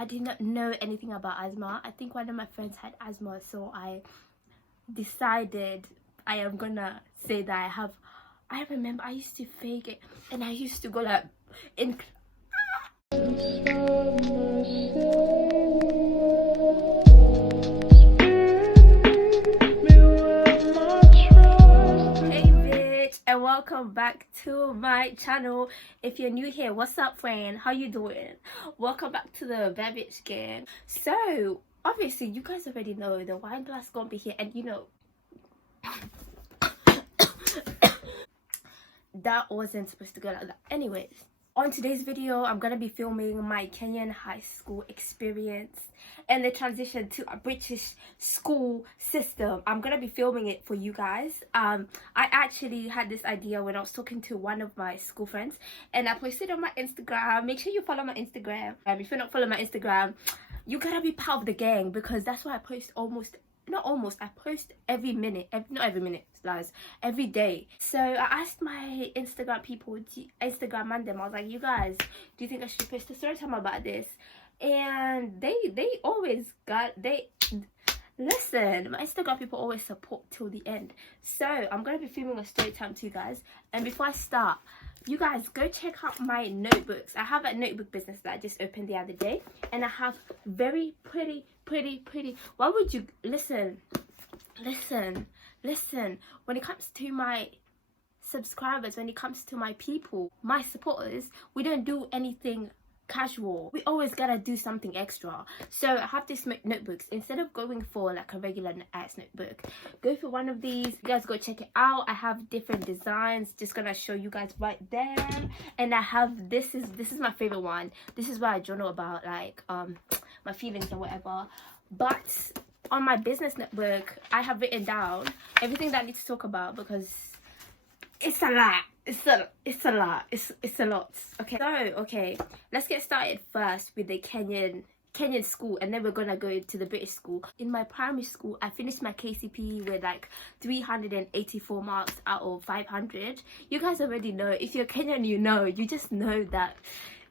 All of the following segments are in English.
I did not know anything about asthma. I think one of my friends had asthma, so I decided I am gonna say that I have. I remember I used to fake it, and I used to go like in. And welcome back to my channel. If you're new here, what's up, friend? How you doing? Welcome back to the Bad Bitch Gang. So obviously you guys already know the wine glass gonna be here, and you know that wasn't supposed to go like that. Anyways, on today's video I'm gonna be filming my Kenyan high school experience and the transition to a British school system. I'm gonna be filming it for you guys. I actually had this idea when I was talking to one of my school friends, and I posted on my Instagram. Make sure you follow my Instagram. If you're not following my Instagram, you gotta be part of the gang, because that's why I post I post every minute, not every minute, guys, every day. So I asked my Instagram people, Instagram man them, I was like, you guys, do you think I should post a story time about this? And they always listen, my Instagram people always support till the end. So I'm gonna be filming a story time to you guys. And before I start, you guys go check out my notebooks. I have a notebook business that I just opened the other day, and I have very pretty. Why would you listen? When it comes to my subscribers, when it comes to my people, my supporters, we don't do anything casual. We always gotta do something extra. So I have these notebooks. Instead of going for like a regular ass notebook, go for one of these. You guys go check it out. I have different designs, just gonna show you guys right there. And I have this is my favorite one. This is where I journal about like my feelings or whatever. But on my business notebook, I have written down everything that I need to talk about, because it's a lot. It's a lot. Okay, let's get started first with the Kenyan school, and then we're gonna go to the British school. In my primary school, I finished my KCPE with like 384 marks out of 500. You guys already know. If you're Kenyan, you just know that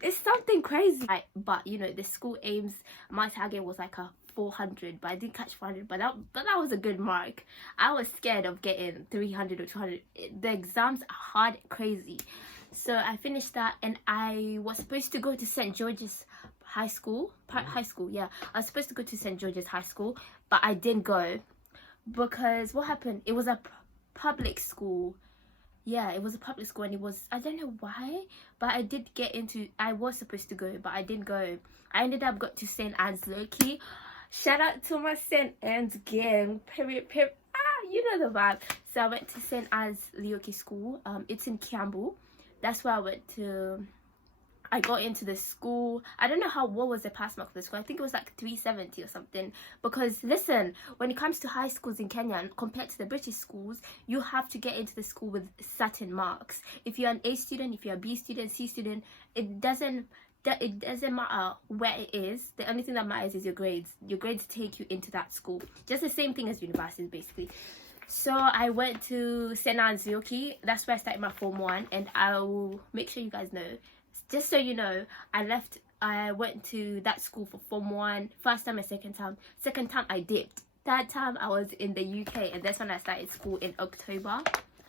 it's something crazy. But you know, the school aims, my target was like a 400, but I didn't catch 400, but that was a good mark. I was scared of getting 300 or 200. The exams are hard, crazy. So I finished that, and I was supposed to go to St. George's High School. Yeah, I was supposed to go to St. George's High School, but I didn't go because what happened? It was a public school. Yeah, it was a public school, and it was, I don't know why, but I was supposed to go, but I didn't go. I ended up got to St. Anne's Loki. Shout out to my St. Anne's gang. Period. You know the vibe. So I went to St. Anne's Leoki school. It's in Kiambu. That's where I went to. I got into the school. I don't know what was the pass mark for the school. I think it was like 370 or something. Because listen, when it comes to high schools in Kenya compared to the British schools, you have to get into the school with certain marks. If you're an A student, if you're a B student, C student, it doesn't matter where it is. The only thing that matters is your grades. Your grades take you into that school. Just the same thing as universities, basically. So I went to St. Anne's Yoki. That's where I started my Form 1, and I will make sure you guys know. Just so you know, I went to that school for Form 1, first time and second time. Second time I dipped. Third time I was in the UK, and that's when I started school in October.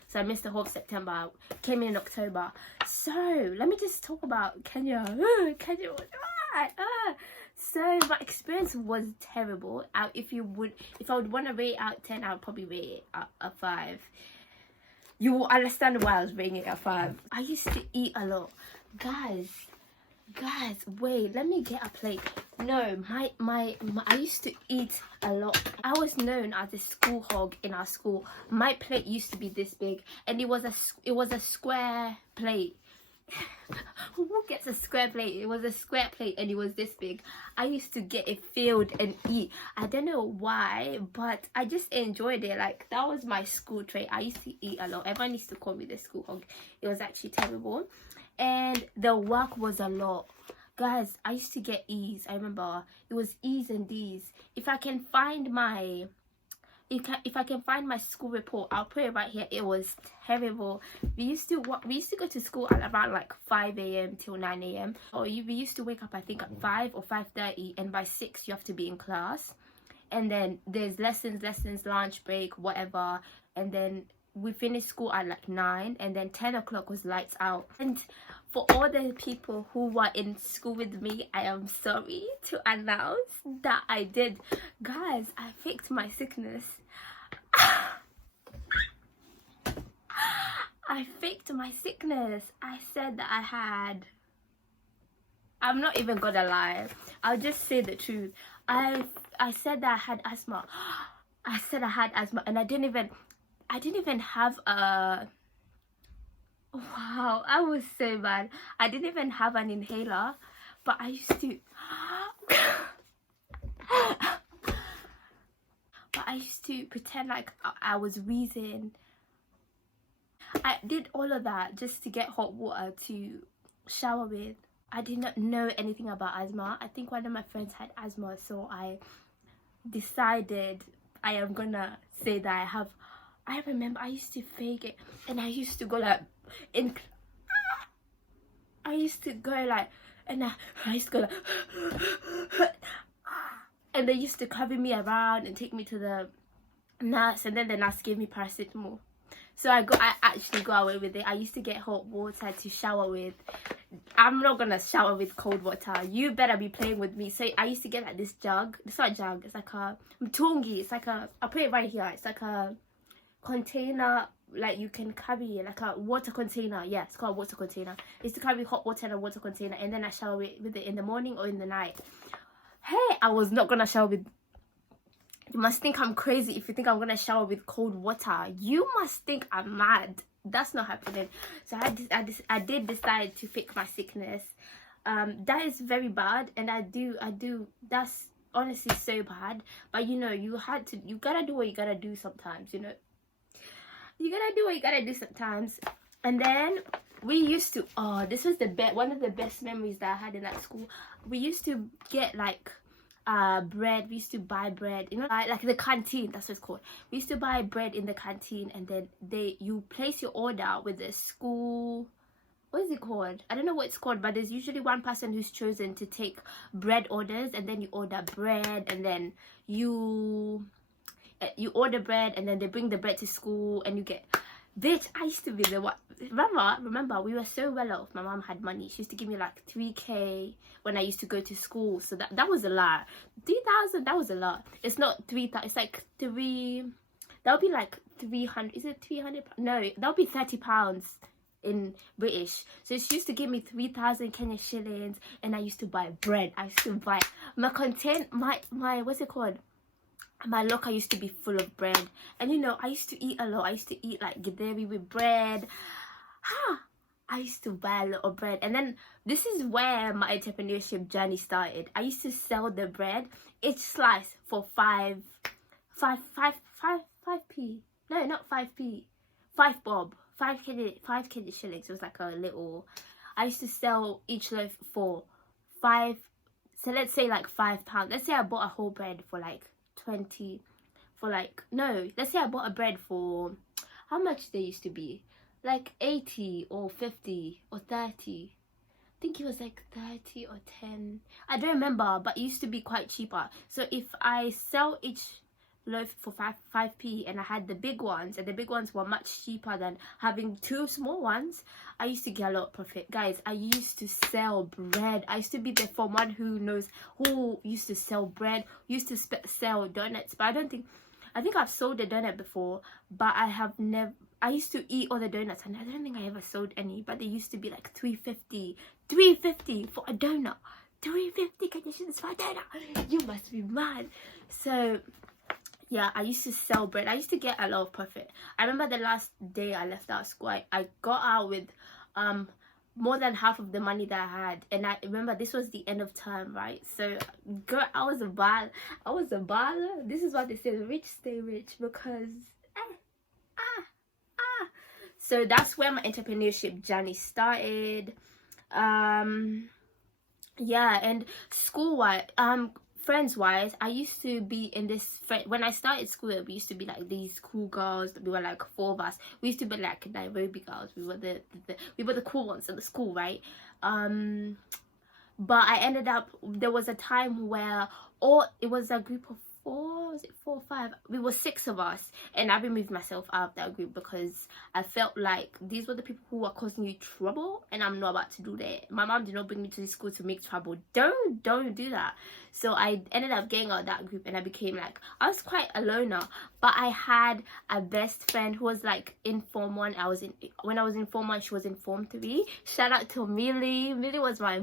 So I missed the whole of September. Came in October. So let me just talk about Kenya. Kenya was so my experience was terrible. If I would want to rate it out of 10, I would probably rate it a 5. You will understand why I was rating it a 5. I used to eat a lot. Guys, wait, let me get a plate. No, my I used to eat a lot. I was known as a school hog in our school. My plate used to be this big, and it was a square plate. Who gets a square plate? It was a square plate, and it was this big. I used to get it filled and eat. I don't know why, but I just enjoyed it. Like, that was my school trait. I used to eat a lot. Everyone used to call me the school hog. It was actually terrible, and the work was a lot. Guys, I used to get E's. I remember it was E's and D's. If I can find my if I can find my school report, I'll put it right here. It was terrible. We used to go to school at around like 5 a.m. till 9 a.m. or we used to wake up, I think, at 5 or 5:30, and by 6 you have to be in class. And then there's lessons, lunch break, whatever, and then we finished school at like 9, and then 10 o'clock was lights out. And for all the people who were in school with me, I am sorry to announce that I did. Guys, I faked my sickness. I faked my sickness. I said that I had... I'm not even gonna lie. I'll just say the truth. I said that I had asthma. I said I had asthma, and I didn't even have a... Wow, I was so bad. I didn't even have an inhaler, but I used to... but I used to pretend like I was wheezing. I did all of that just to get hot water to shower with. I did not know anything about asthma. I think one of my friends had asthma, so I decided I am gonna say that I have. I remember I used to fake it, and I used to go like in. I used to go like, and I used to go like, and they used to carry me around and take me to the nurse, and then the nurse gave me paracetamol. So I actually got away with it. I used to get hot water to shower with. I'm not gonna shower with cold water. You better be playing with me. So I used to get like this jug. It's not a jug. It's like a mtungi. It's like a... I'll put it right here. It's like a container, like you can carry, like a water container. Yeah, it's called a water container. I used to carry hot water in a water container, and then I shower with it in the morning or in the night. Hey, I was not gonna shower with... You must think I'm crazy if you think I'm gonna shower with cold water. You must think I'm mad. That's not happening. So I did decide to fake my sickness. That is very bad, and I do. That's honestly so bad. But you know, you gotta do what you gotta do sometimes. You know, you gotta do what you gotta do sometimes. And then we used to... Oh, this was one of the best memories that I had in that school. We used to get like bread. We used to buy bread, you know, like the canteen, that's what it's called. We used to buy bread in the canteen, and then you place your order with the school... What is it called? I don't know what it's called, but there's usually one person who's chosen to take bread orders, and then you order bread, and then you order bread, and then they bring the bread to school, and you get... Bitch, I used to be the one... Remember, we were so well off. My mom had money. She used to give me like 3k when I used to go to school. So that was a lot. 3,000, that was a lot. It's not 3,000. It's like 3... That would be like 300. Is it 300? No, that would be 30 pounds in British. So she used to give me 3,000 Kenyan shillings, and I used to buy bread. I used to buy... My what's it called? My locker used to be full of bread, and you know, I used to eat a lot. I used to eat like githeri with bread. I used to buy a lot of bread, and then this is where my entrepreneurship journey started. I used to sell the bread, each slice for 5p. No, not 5p. 5 bob. 5 Kenyan shillings. It was like a little... I used to sell each loaf for 5... So let's say like £5. Let's say I bought a whole bread for like 20... For like... No, let's say I bought a bread for... How much they used to be? Like 80 or 50 or 30. I think it was like 30 or 10. I don't remember, but it used to be quite cheaper. So if I sell each loaf for 5p, and I had the big ones, and the big ones were much cheaper than having 2 small ones, I used to get a lot of profit. Guys, I used to sell bread. I used to be the from one who knows who used to sell bread, used to sell donuts. But I think I've sold a donut before, but I have never... I used to eat all the donuts, and I don't think I ever sold any, but they used to be like 350 for a donut. 350 conditions for a donut. You must be mad. So yeah, I used to sell bread. I used to get a lot of profit. I remember the last day I left out school, I got out with more than half of the money that I had. And I remember this was the end of term, right? So girl, I was a baller. This is what they say, rich stay rich, because so that's where my entrepreneurship journey started. Yeah, and school-wise, friends wise, I used to be in this when I started school, we used to be like these cool girls. We were like 4 of us. We used to be like Nairobi girls. We were the cool ones in the school, right? But I ended up, there was a time where it was a group of 4, was it 4 or 5? We were 6 of us, and I removed myself out of that group because I felt like these were the people who were causing you trouble, and I'm not about to do that. My mom did not bring me to this school to make trouble. Don't do that. So I ended up getting out of that group, and I became like, I was quite a loner, but I had a best friend who was like in Form 1. When I was in Form 1, she was in Form 3. Shout out to Millie. Millie was my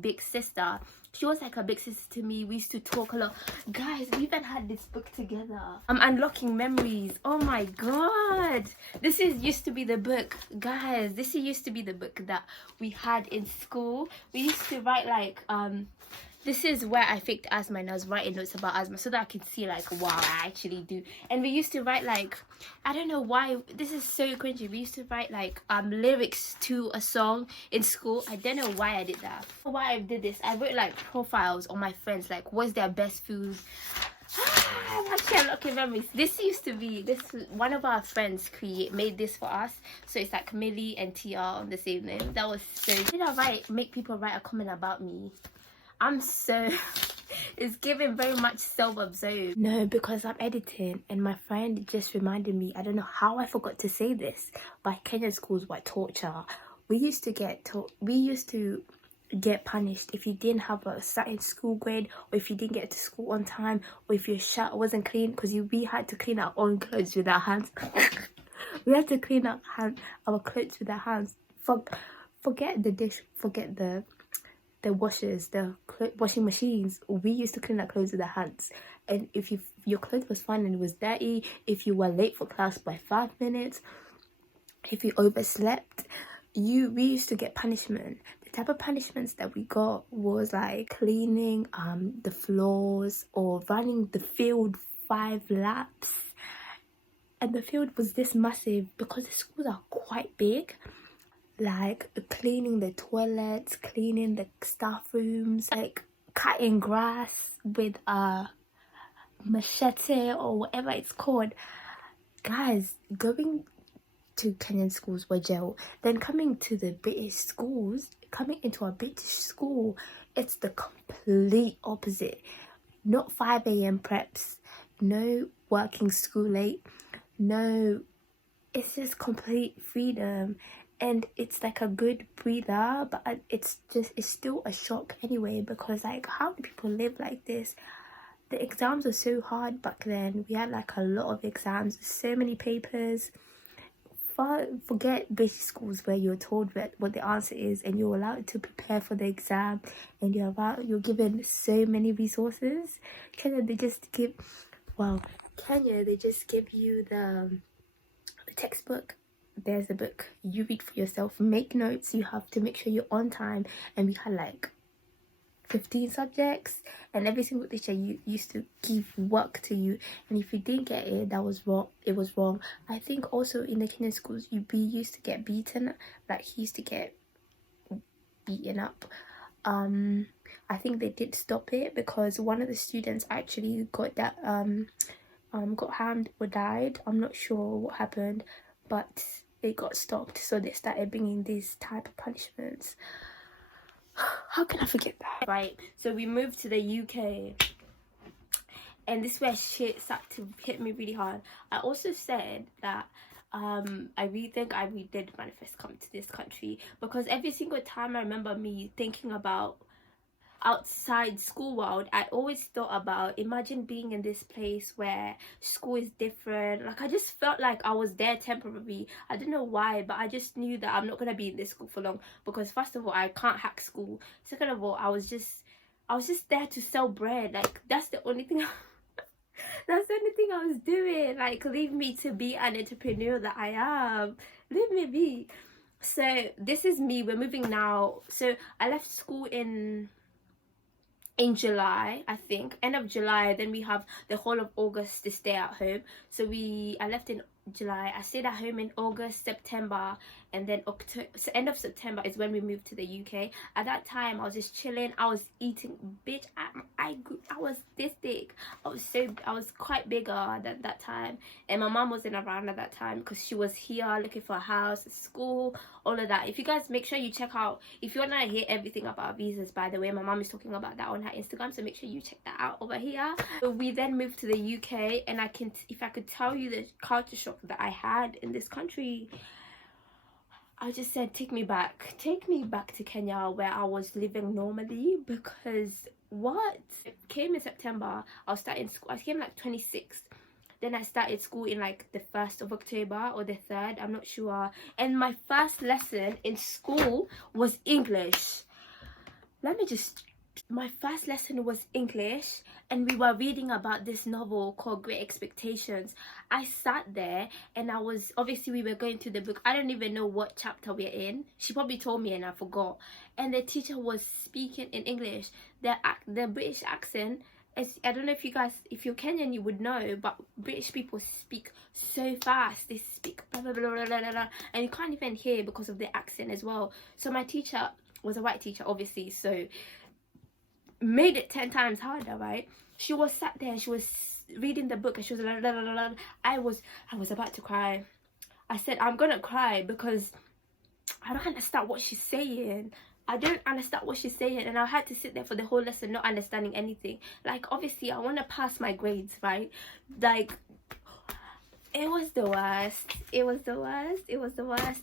big sister. She was like a big sister to me. We used to talk a lot. Guys, we even had this book together. I'm unlocking memories. Oh my god. This used to be the book. Guys, this used to be the book that we had in school. We used to write like this is where I faked asthma, and I was writing notes about asthma so that I could see like, wow, I actually do. And we used to write like, I don't know why, this is so cringy. We used to write like lyrics to a song in school. I don't know why I did that. Why I did this, I wrote like profiles on my friends, like what's their best food. I'm actually unlocking memories. This one of our friends made this for us, so it's like Millie and Tia on the same name. That was so. Did I make people write a comment about me? I'm so it's giving very much self-absorbed. No, because I'm editing, and my friend just reminded me, I don't know how I forgot to say this, but Kenyan schools were torture. We used to get punished if you didn't have a certain school grade, or if you didn't get to school on time, or if your shirt wasn't clean, because we had to clean our own clothes with our hands. We had to clean our clothes with our hands. Forget the dish, forget the washers, the washing machines. We used to clean our clothes with our hands. And if your clothes was fine and it was dirty, if you were late for class by 5 minutes, if you overslept, we used to get punishment. The type of punishments that we got was like cleaning the floors, or running the field 5 laps. And the field was this massive because the schools are quite big. Like cleaning the toilets, cleaning the staff rooms, like cutting grass with a machete or whatever it's called. Guys, going to Kenyan schools were jail. Then coming to the British schools, coming into a British school, it's the complete opposite. Not 5 a.m. preps, no working school late, no, it's just complete freedom. And it's like a good breather, but it's still a shock anyway, because like, how do people live like this? The exams were so hard back then. We had like a lot of exams, so many papers. Forget British schools where you're told what the answer is and you're allowed to prepare for the exam, and you're given so many resources. Kenya, they just give you the textbook. There's a book, you read for yourself, make notes, you have to make sure you're on time. And we had like 15 subjects, and every single teacher used to give work to you, and if you didn't get it, that was wrong. It was wrong. I think also in the Kenyan schools, used to get beaten, like he used to get beaten up. I think they did stop it because one of the students actually got harmed or died. I'm not sure what happened, but it got stopped, so they started bringing these type of punishments. How can I forget that? Right, so we moved to the UK, and this is where shit started to hit me really hard. I also said that I really think I really did manifest come to this country, because every single time I remember me thinking about outside school world, I always thought about, imagine being in this place where school is different. Like, I just felt like I was there temporarily. I don't know why, but I just knew that I'm not gonna be in this school for long, because first of all, I can't hack school. Second of all, I was just there to sell bread. Like, that's the only thing that's the only thing I was doing. Like, leave me to be an entrepreneur that I am. Leave me be. So this is me. We're moving now. So I left school in July, I think, end of July. Then we have the whole of August to stay at home. So I left in July. I stayed at home in August, September, and then October. So end of September is when we moved to the UK. At that time, I was just chilling. I was eating, bitch. I was this big. I was quite bigger at that time, and my mom wasn't around at that time because she was here looking for a house, a school, all of that. If you guys make sure you check out, if you want to hear everything about visas, by the way, my mom is talking about that on her Instagram, so make sure you check that out over here. So we then moved to the UK, and if I could tell you the culture shock that I had in this country, I just said, take me back to Kenya, where I was living normally. Because what, it came in September, I was starting school, I came like 26th, then I started school in like the 1st of October or the 3rd, I'm not sure, and my first lesson in school was English. My first lesson was English, and we were reading about this novel called Great Expectations. I sat there, and obviously we were going through the book. I don't even know what chapter we're in. She probably told me and I forgot. And the teacher was speaking in English. The British accent is, I don't know if you're Kenyan, you would know, but British people speak so fast. They speak blah, blah, blah, blah, blah, blah, and you can't even hear because of the accent as well. So my teacher was a white teacher, obviously, so made it 10 times harder, right? She was sat there and she was reading the book, and she was like, la, la, la, la. I was about to cry. I said, I'm gonna cry because I don't understand what she's saying. I don't understand what she's saying, and I had to sit there for the whole lesson not understanding anything. Like, obviously I want to pass my grades, right? Like, it was the worst.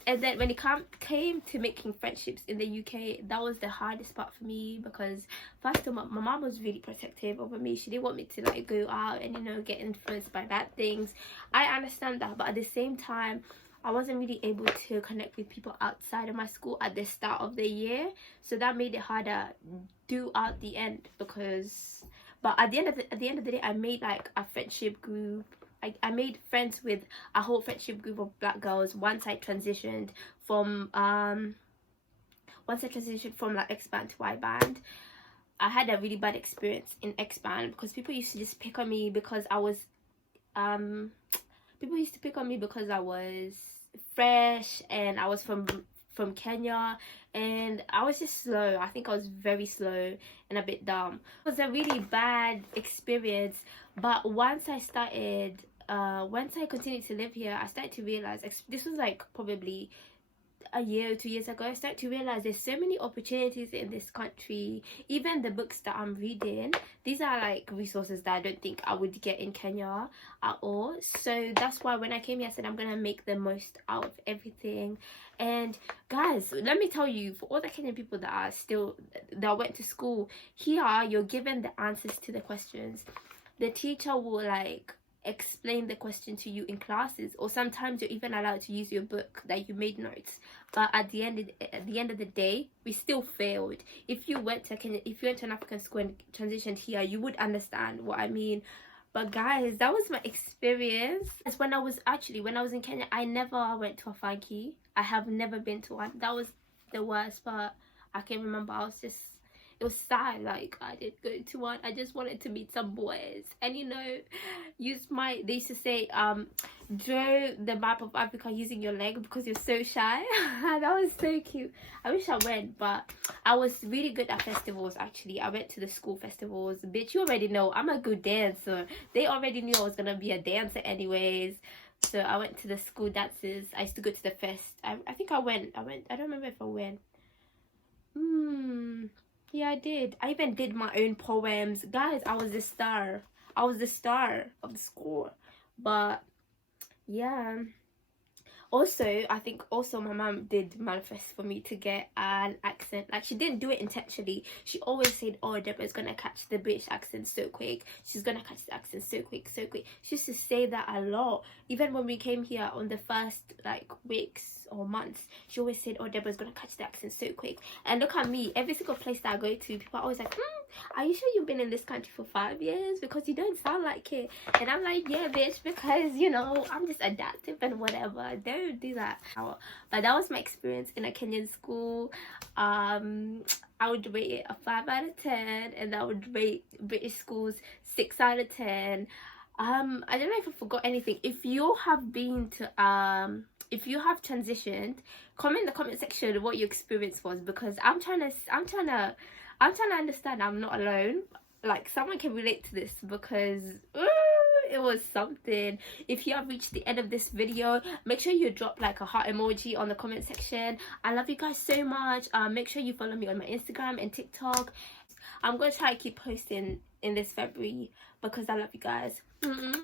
And then when it came to making friendships in the UK, that was the hardest part for me, because first of all, my mom was really protective over me. She didn't want me to like go out and, you know, get influenced by bad things. I understand that, but at the same time, I wasn't really able to connect with people outside of my school at the start of the year, so that made it harder throughout the end. But at the end of the day, I made like a friendship group. I made friends with a whole friendship group of black girls once I transitioned from like X band to Y band. I had a really bad experience in X band because people used to just pick on me because I was fresh, and I was from Kenya, and I was just slow. I think I was very slow and a bit dumb. It was a really bad experience, but once I continued to live here, I started to realize, this was like probably a year or 2 years ago, I started to realize there's so many opportunities in this country. Even the books that I'm reading, these are like resources that I don't think I would get in Kenya at all. So that's why when I came here, I said I'm gonna make the most out of everything. And guys, let me tell you, for all the Kenyan people that went to school here, you're given the answers to the questions. The teacher will like explain the question to you in classes, or sometimes you're even allowed to use your book that you made notes. But at the end of the day, we still failed. If you went to an African school and transitioned here, you would understand what I mean. But guys, that was my experience. When I was in Kenya, I never went to a funky. I have never been to one. That was the worst part. I can remember, it was sad. Like, I didn't go to one. I just wanted to meet some boys, and you know, they used to say draw the map of Africa using your leg because you're so shy. That was so cute. I wish I went, but I was really good at festivals. Actually, I went to the school festivals. Bitch, you already know I'm a good dancer. They already knew I was gonna be a dancer anyways. So I went to the school dances. I used to go to the fest. I think I went. I don't remember if I went. Yeah, I did. I even did my own poems. Guys, I was the star. I was the star of the school. But yeah. Also, I think my mom did manifest for me to get an accent. Like, she didn't do it intentionally. She always said, oh, Deborah's gonna catch the British accent so quick. She's gonna catch the accent so quick, so quick. She used to say that a lot. Even when we came here on the first, like, weeks or months, she always said, oh, Deborah's gonna catch the accent so quick. And look at me. Every single place that I go to, people are always like, are you sure you've been in this country for 5 years? Because you don't sound like it. And I'm like, yeah, bitch, because, you know, I'm just adaptive and whatever. Don't do that. But that was my experience in a Kenyan school. I would rate it a 5 out of 10, and I would rate British schools 6 out of 10. I don't know if I forgot anything. If you have been to if you have transitioned, comment in the comment section what your experience was, because I'm trying to understand I'm not alone. like someone can relate to this, because it was something. If you have reached the end of this video, make sure you drop like a heart emoji on the comment section. I love you guys so much. Make sure you follow me on my Instagram and TikTok. I'm gonna try to keep posting in this February because I love you guys.